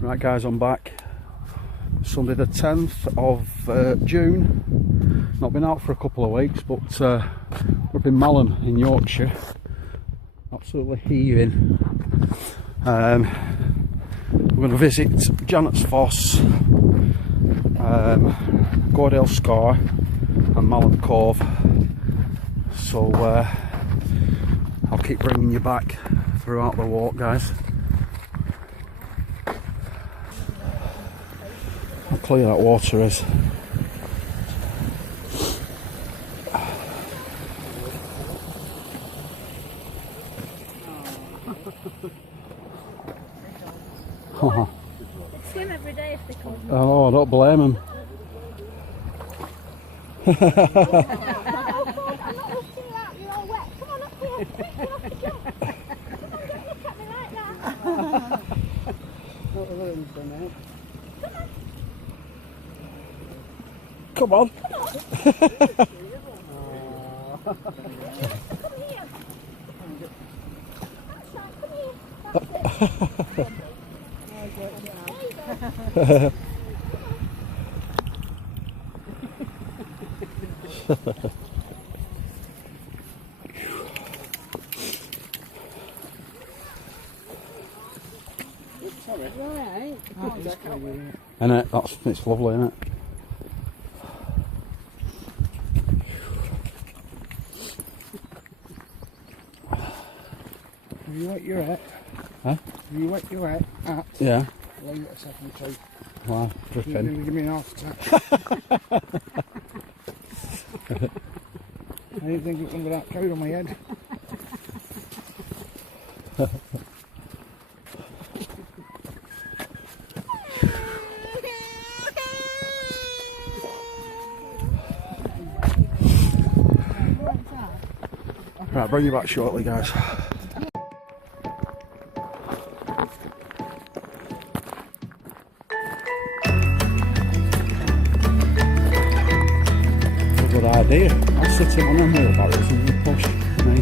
Right guys, I'm back. Sunday the 10th of June. Not been out for a couple of weeks, but we're up in Malham in Yorkshire. Absolutely heaving. We're going to visit Janet's Foss, Gordale Scar and Malham Cove. So I'll keep bringing you back throughout the walk, guys. How clear that water is. Swim every day if they come. Oh, I don't blame them. I'm not looking at you all wet. Come on up here. Come on, jump. Come on, don't look at me like that. Come on. Come here. That's right, come here. That's it. There you go. Right. Isn't it? It's lovely, isn't it? Have you wet your hat? Huh? Have you wet your hat? Yeah. Well, you got a second too. Wow, You're dripping. going to give me an heart attack. I didn't think it was with that coat on my head. Right, bring you back shortly, guys. Good idea. I'll sit him on them wheelbarrows and you push me.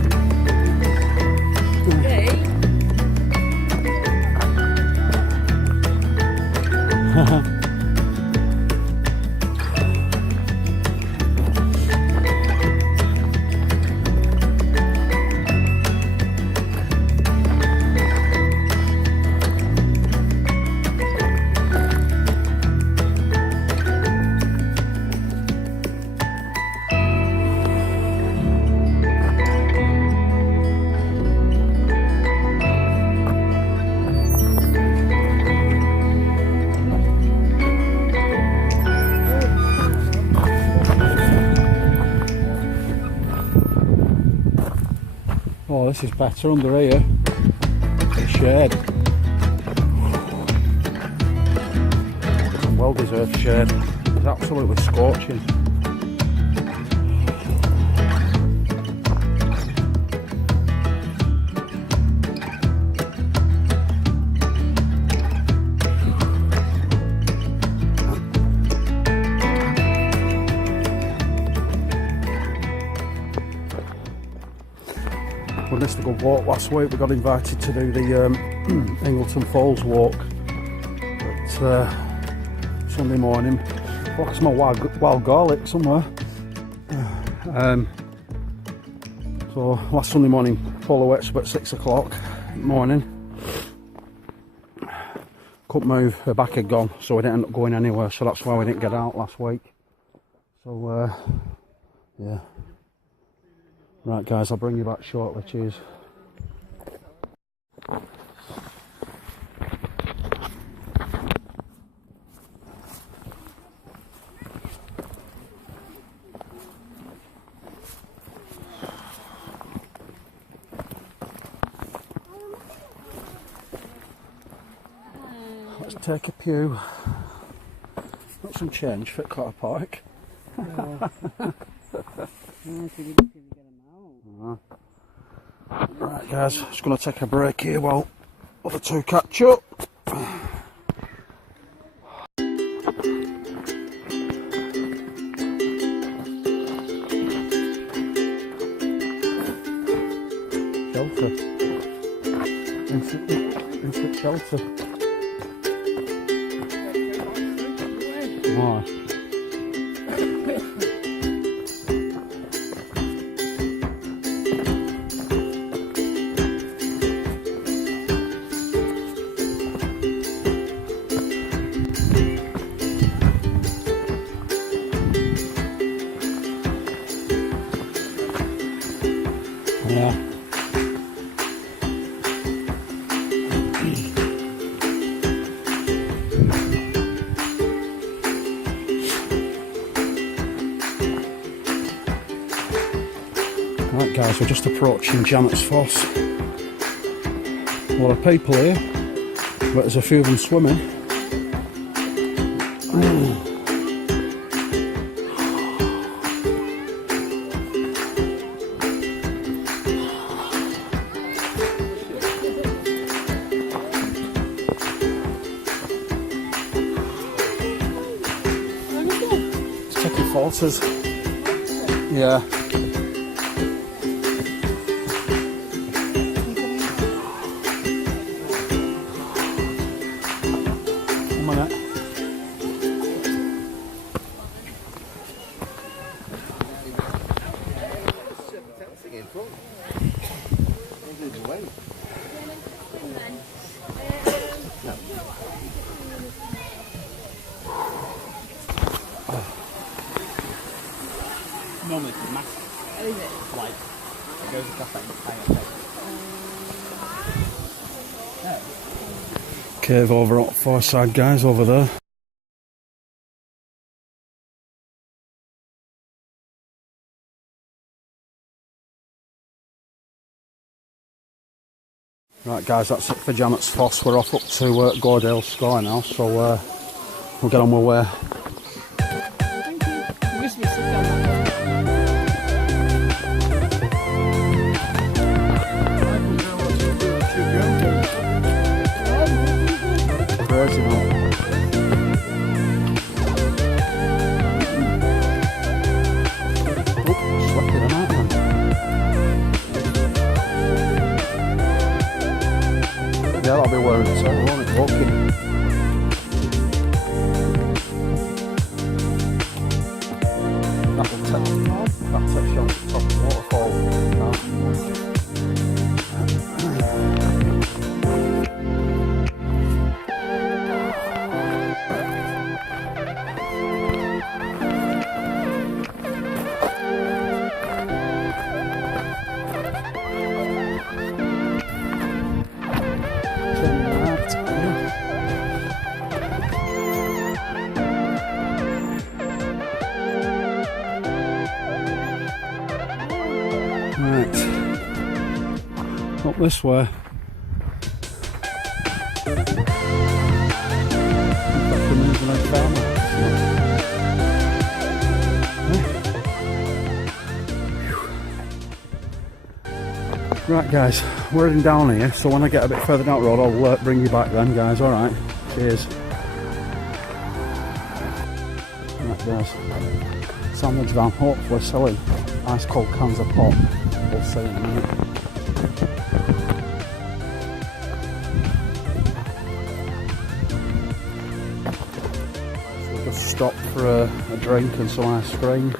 Oh, this is better under here. It's shade. Some well-deserved shade. It's absolutely scorching. We missed a good walk last week. We got invited to do the Ingleton Falls walk at Sunday morning. Well, it's my wild garlic somewhere. So last Sunday morning, Paula wakes up at 6 o'clock in the morning. Couldn't move, her back had gone, so we didn't end up going anywhere. So that's why we didn't get out last week. So yeah. Right guys, I'll bring you back shortly, cheers. Let's take a pew. Got some change for car park. Right guys, just going to take a break here while other two catch up. Shelter. Instant shelter. Oh. Yeah. Right guys, we're just approaching Janet's Foss. A lot of people here, but there's a few of them swimming. It's taking photos. Yeah. Normally it's massive. Oh, is it? Like, it goes across that entire thing. Cave over at far side, guys, over there. Right guys, that's it for Janet's Foss. We're off up to Gordale Scar now, so we'll get on our way. Crazy, man. Oh, sweaty the night, man. Yeah, that'll be wearing it, so won't it? Walking. That'll take you on the top of the waterfall. Right, up this way. Right guys, we're heading down here, so when I get a bit further down the road I'll bring you back then guys, alright? Cheers. Right guys, sandwich van, hopefully selling ice cold cans of pop. We'll see in a minute. So we'll just stop for a drink and some ice cream.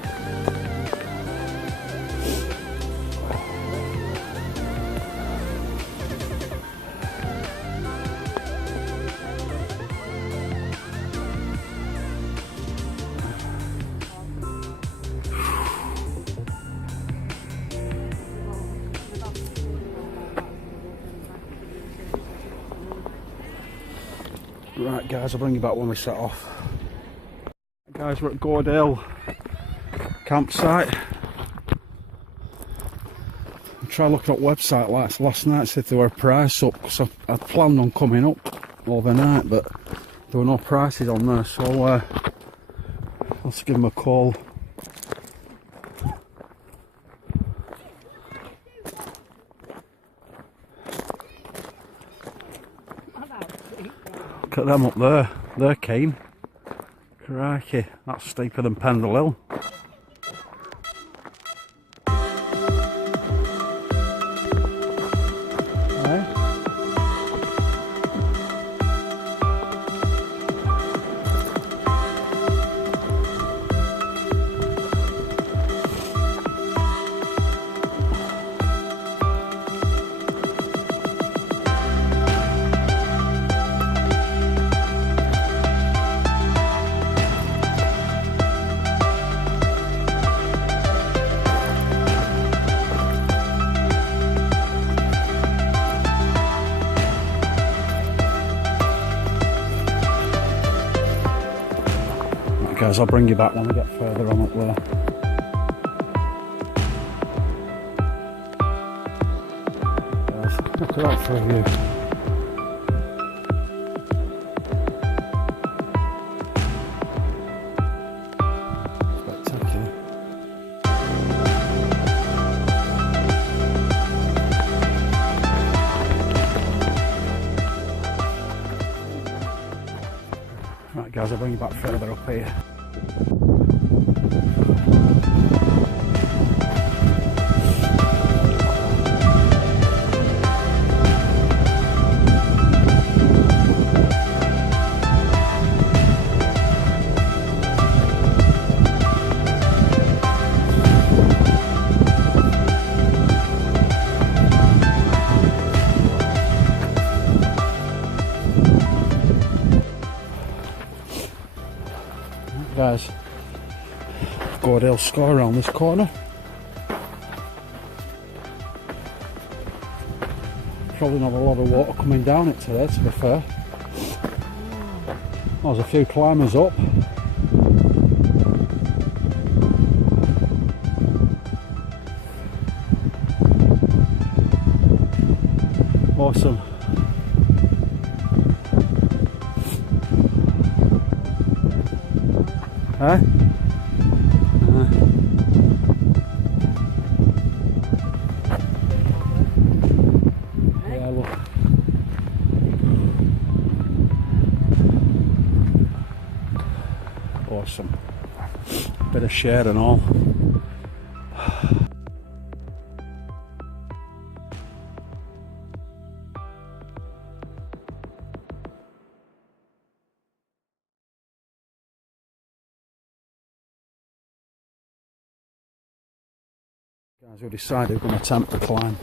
Right guys, I'll bring you back when we set off. Guys, we're at Gordale campsite. I tried looking up website last night, said there were a price up, because I planned on coming up overnight, but there were no prices on there, so let's give them a call. Look at them up there, they're keen. Crikey, that's steeper than Pendle Hill. Guys, I'll bring you back when we get further on up there. Guys, look at that for a view. Spectacular. Right guys, I'll bring you back further up here. Guys, Gordale Scar around this corner. Probably not a lot of water coming down it today, to be fair. There's a few climbers up. Awesome. Huh? Yeah, look. Awesome. Bit of shade and all. Guys, we decided we're going to attempt to climb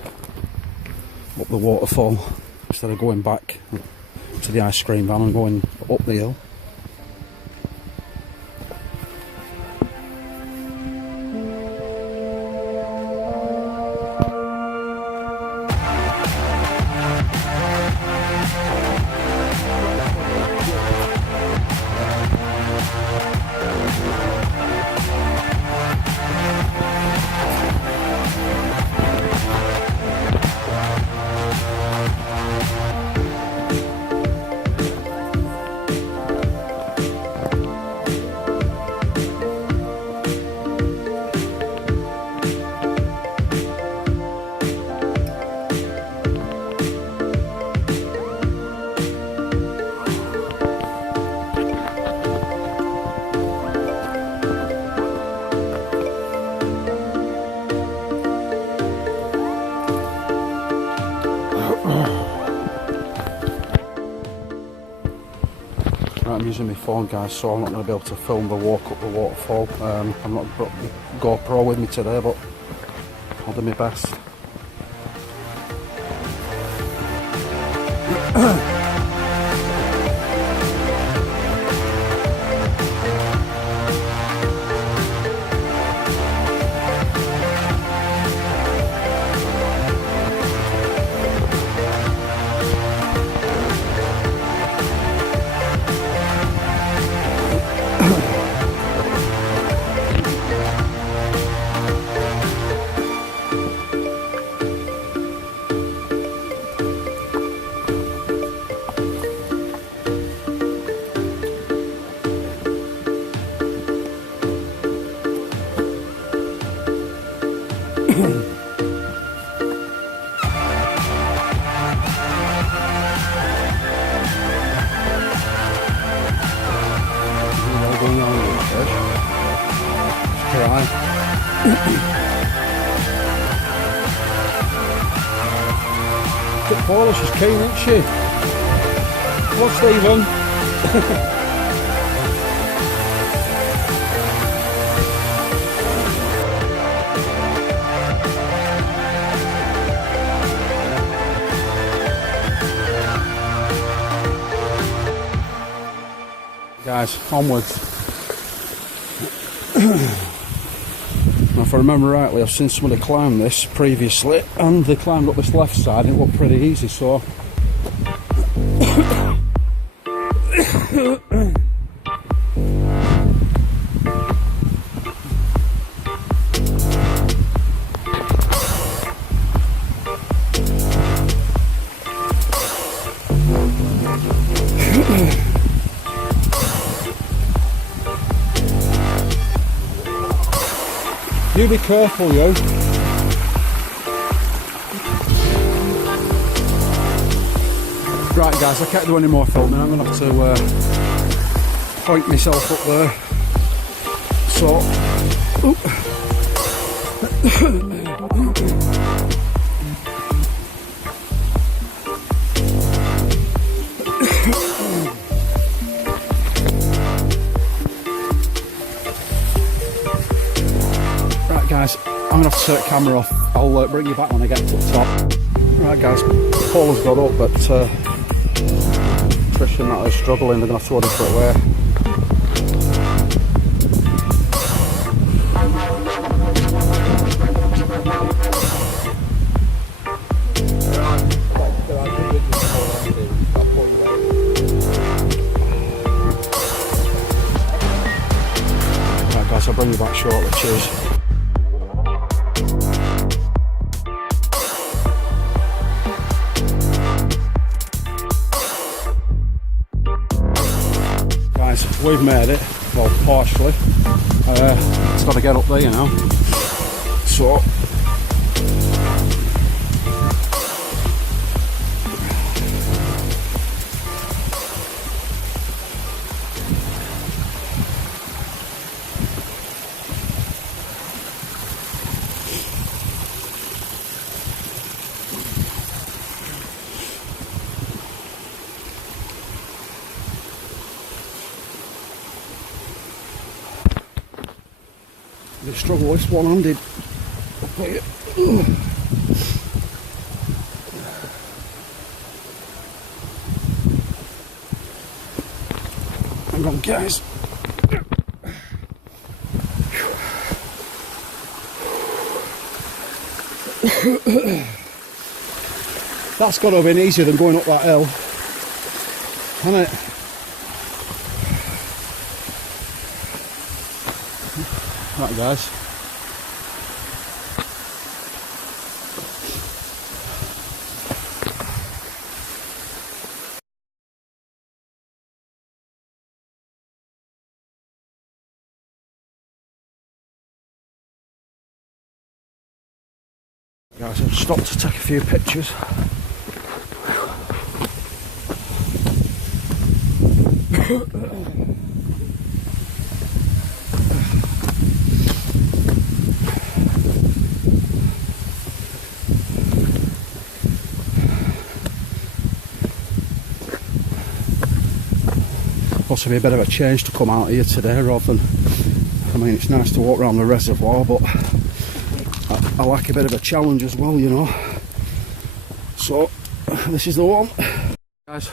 up the waterfall instead of going back to the ice cream van and going up the hill. Right, I'm using my phone guys, so I'm not going to be able to film the walk up the waterfall. I've not got GoPro with me today, but I'll do my best. Paula, she's keen, isn't she? What, Stephen? Guys, onwards. Now, if I remember rightly, I've seen somebody climb this previously, and they climbed up this left side and it looked pretty easy, so You be careful, you. Right guys, I can't do any more filming. I'm going to have to point myself up there. So, right guys, I'm going to have to turn the camera off. I'll bring you back when I get to the top. Right guys, Paul has got up, but Trish and that are struggling. They're going to have to order for it away. Right guys, I'll bring you back shortly. Cheers. We've made it, well, partially. It's got to get up there, you know. So, I struggle with this one-handed up here. Hang on guys. That's got to have been easier than going up that hill, hasn't it? Right guys. Guys, I've stopped to take a few pictures. Possibly a bit of a change to come out here today rather than, I mean, it's nice to walk around the reservoir, but I like a bit of a challenge as well, you know. So this is the one. Guys,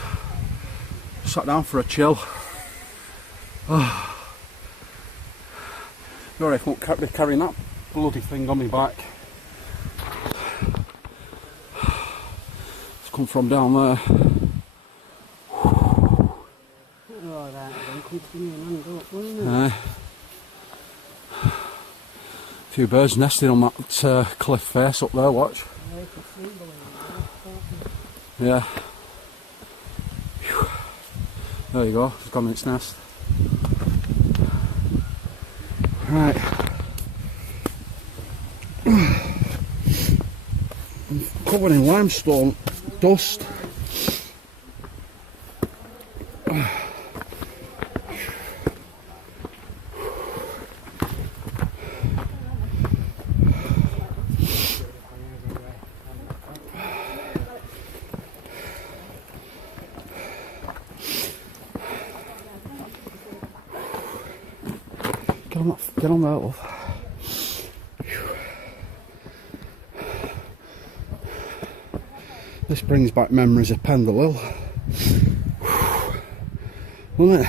sat down for a chill. Sorry, I won't be carrying that bloody thing on my back. It's come from down there. A few birds nesting on that cliff face up there, watch. Yeah. There you go, it's gone in its nest. Right. I'm covered in limestone dust. Get on there, love. This brings back memories of Pendle Hill, doesn't it?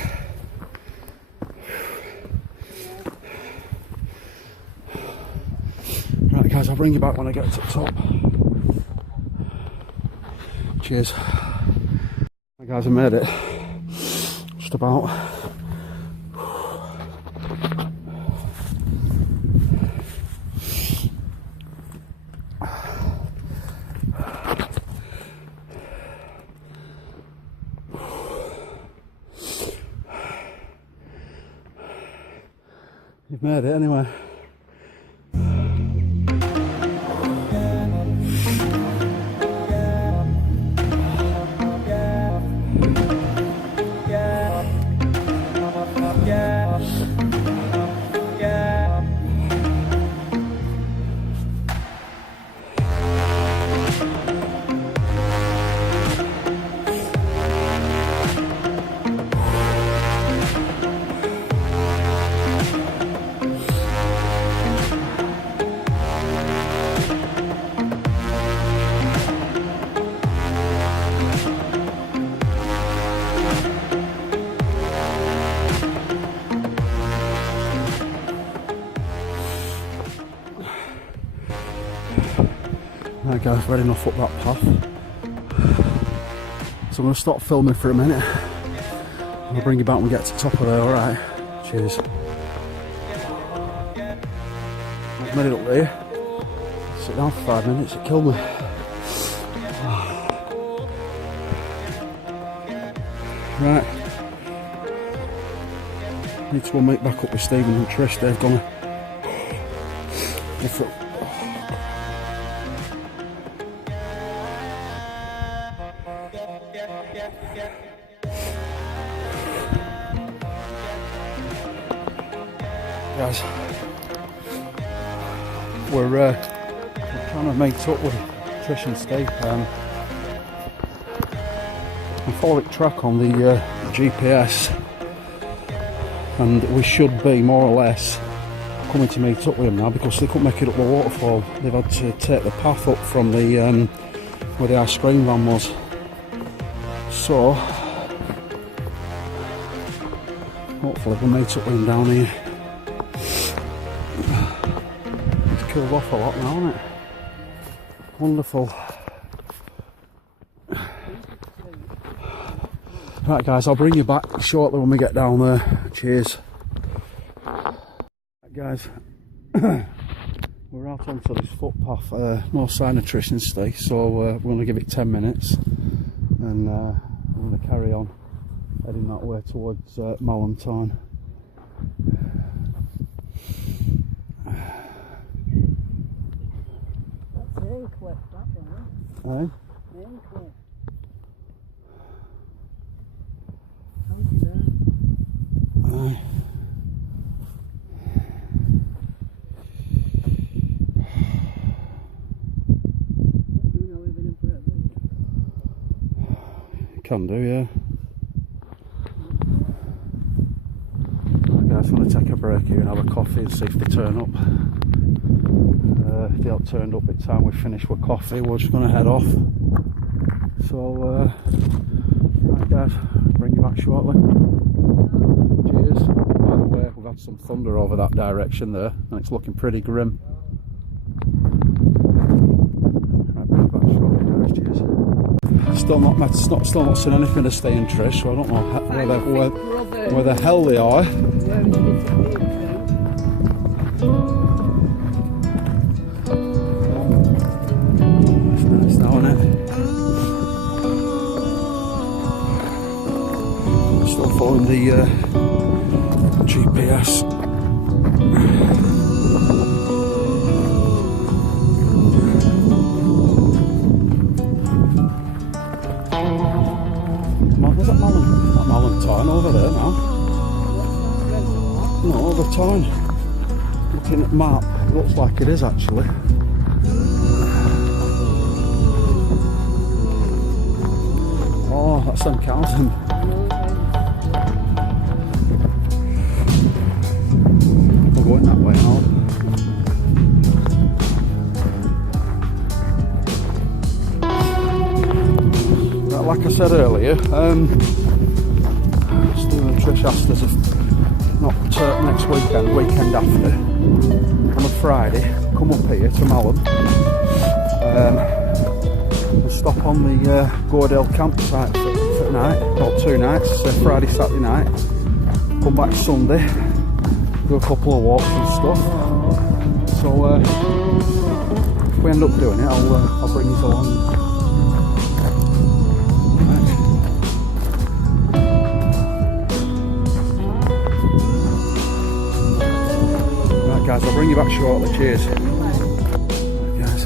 Right guys, I'll bring you back when I get to the top. Cheers. Right guys, I made it. Just about. You've made it anyway. I've had enough up that path. So I'm going to stop filming for a minute. I'll bring you back when we get to the top of there, alright? Cheers. I've made it up there. Sit down for 5 minutes, it killed me. Right. Need to go meet back up with Stephen and Trish. They've gone different. Guys, we're trying to meet up with Trish and Steve. I follow it track on the GPS, and we should be more or less coming to meet up with them now because they couldn't make it up the waterfall. They've had to take the path up from the where the ice cream van was. So hopefully we'll meet up with them down here. It's killed off a lot now, hasn't it? Wonderful. Right guys, I'll bring you back shortly when we get down there. Cheers. Right guys, we're out onto this footpath, no sign of Trish and Steve, so we're going to give it 10 minutes and we're going to carry on heading that way towards Malham Tarn. That's very quick, that one, Eh? very quick. Aye. Can do, yeah. Right guys, I'm going to take a break here and have a coffee and see if they turn up. If they haven't turned up by the time we finish with coffee, we're just going to head off. So, right guys, bring you back shortly. Cheers. By the way, we've had some thunder over that direction there, and it's looking pretty grim. Right, bring you back shortly guys, cheers. Still not seen anything of Steve and Trish, so I don't know where the hell they are. It's nice now, isn't it? Still following the GPS. Was that Malham Tarn over there now? No, the Tarn. Looking at the map, it looks like it is actually. Oh, that's them counting. We're going that way now. Like I said earlier, Steve and Trish asked us if not next weekend after, on a Friday, come up here to Malham and stop on the Gordale campsite for night, or 2 nights, so Friday, Saturday night, come back Sunday, do a couple of walks and stuff. So if we end up doing it, I'll bring you along. Guys, I'll bring you back shortly. Cheers. Right, guys.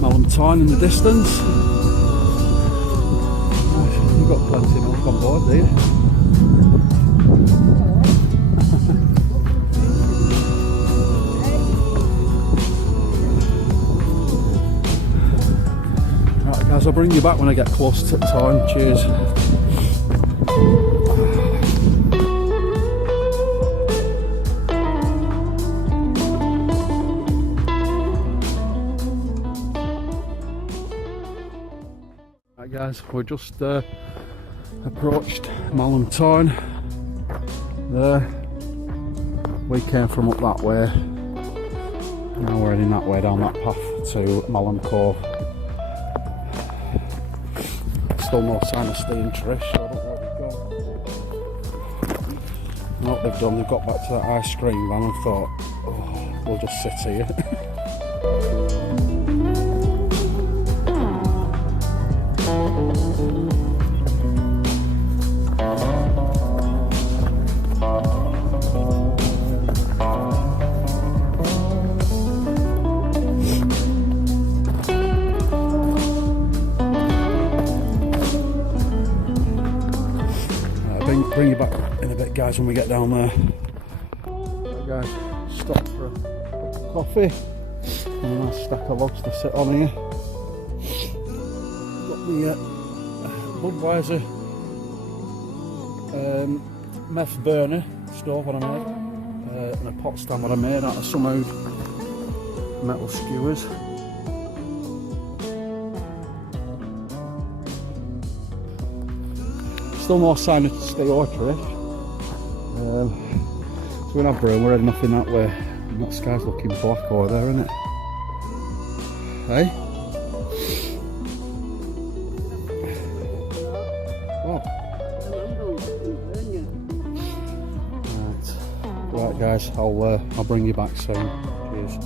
Malham Tarn in the distance. You've got plenty of milk on board, do you? Right guys, I'll bring you back when I get close to the Tarn. Cheers. Right guys, we just approached Malham Tarn. There, we came from up that way. Now we're heading that way down that path to Malham Cove. Still no sign of Steve Trish, so I don't know where they've gone. What they've done, they've got back to that ice cream van and thought, oh, we'll just sit here. Bring you back in a bit guys when we get down there. Right guys, stop for a coffee and a nice stack of logs to sit on here. Got the Budweiser meth burner stove that I made and a pot stand that I made out of some old metal skewers. Still no sign of Steve Trish. So we're in our broom, we're heading off in that way. And that sky's looking black over there, isn't it? Hey? Oh. Right guys, I'll bring you back soon. Cheers.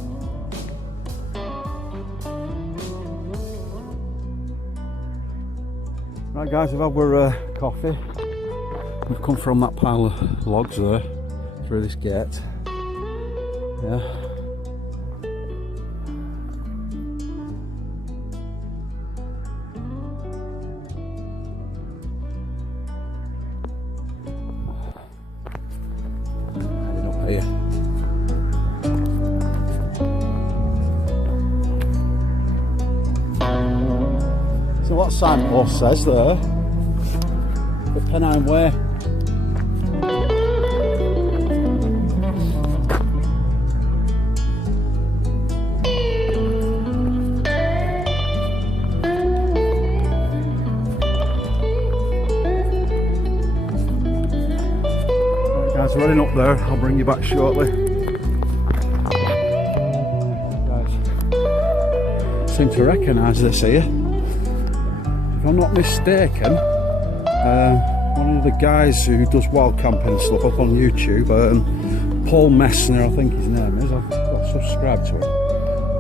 Right guys, we've had our coffee. We've come from that pile of logs there, through this gate. Yeah. Heading up here. So what signpost says there? The Pennine Way. Right guys, we're heading up there. I'll bring you back shortly. Guys, seem to recognise this here. If I'm not mistaken, one of the guys who does wild camping and stuff up on YouTube, Paul Messner I think his name is, I've got subscribed to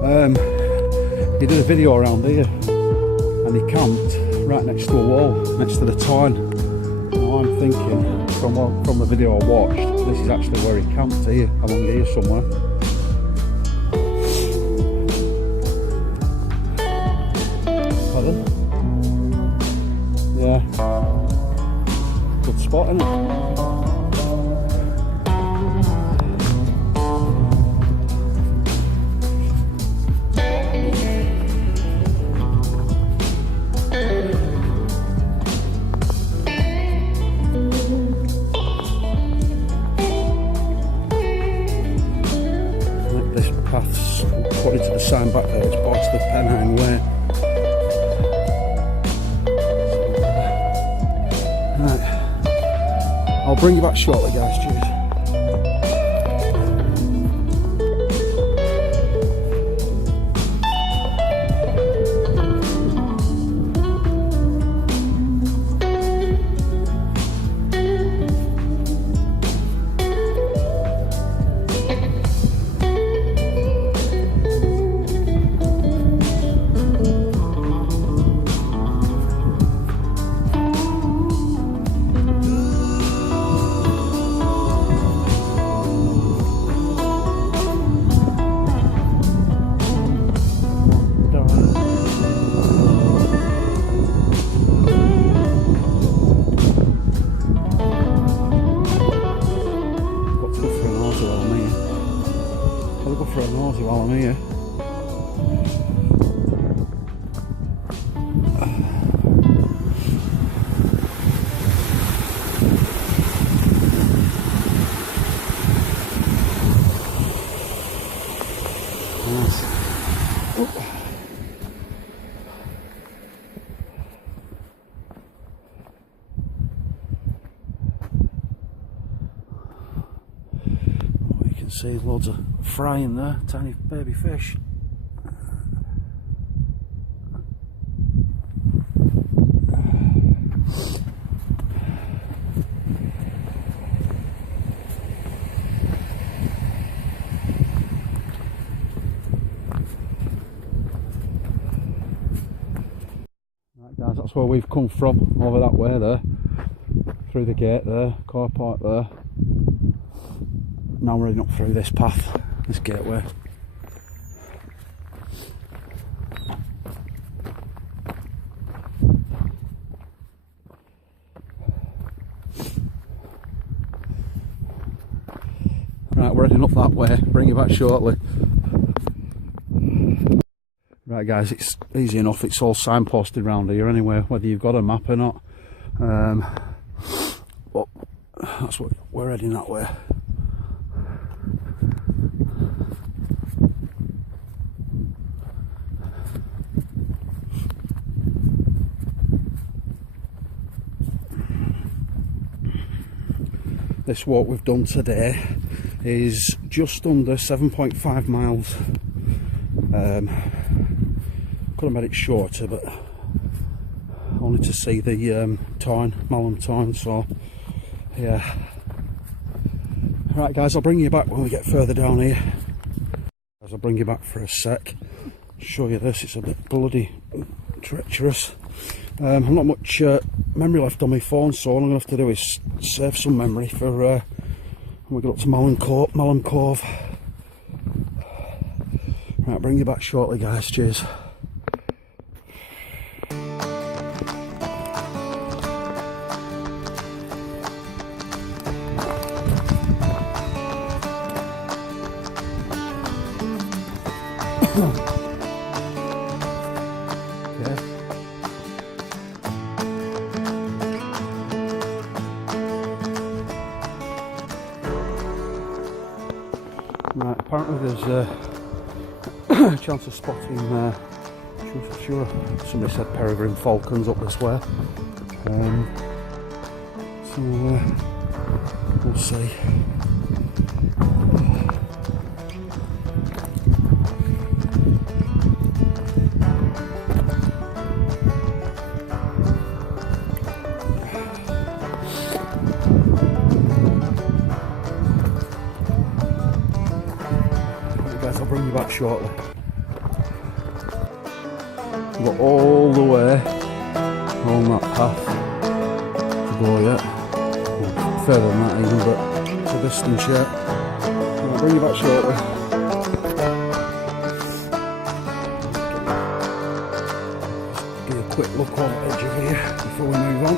him. He did a video around here and he camped right next to a wall, next to the tarn. Now I'm thinking, from the video I watched, this is actually where he camped here, along here somewhere. Pardon? Yeah. Good spot, isn't it? This path's according to the sign back there, it's part of the Pennine Way. Right, I'll bring you back shortly guys, cheers. see loads of fry in there, tiny baby fish. Right guys, that's where we've come from, over that way there, through the gate there, car park there. Now we're heading up through this path, this gateway. Right, we're heading up that way, bring you back shortly. Right guys, it's easy enough, it's all signposted around here anyway, whether you've got a map or not. But that's what we're heading that way. This walk we've done today is just under 7.5 miles. Could have made it shorter, but only to see the tarn, Malham Tarn, so yeah. Right guys, I'll bring you back when we get further down here. I'll bring you back for a sec, show you this, it's a bit bloody treacherous. I've not much memory left on my phone, so all I'm going to have to do is save some memory for when we get up to Malham Cove. Right, bring you back shortly guys, cheers. Right, apparently there's a chance of spotting, sure, somebody said peregrine falcons up this way, so we'll see. I'll bring you back shortly. We've got all the way on that path to go yet. Well, further than that even, but it's a distance yet. I'll bring you back shortly. Just give you a quick look on the edge of here before we move on.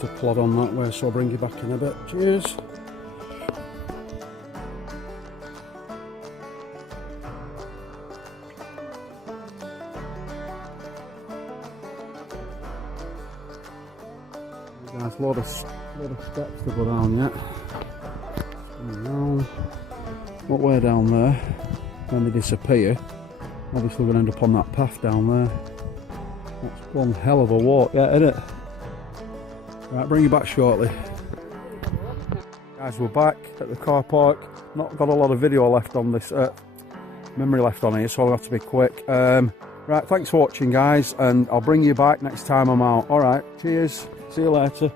To plod on that way, so I'll bring you back in a bit. Cheers. Guys, load of steps to go down yet. Down. What way down there? When they disappear, obviously we're going to end up on that path down there. That's one hell of a walk, yeah, isn't it? Right, bring you back shortly. Guys, we're back at the car park. Not got a lot of video left on this, memory left on here, so I'll have to be quick. Right, thanks for watching guys, and I'll bring you back next time I'm out. Alright, cheers, see you later.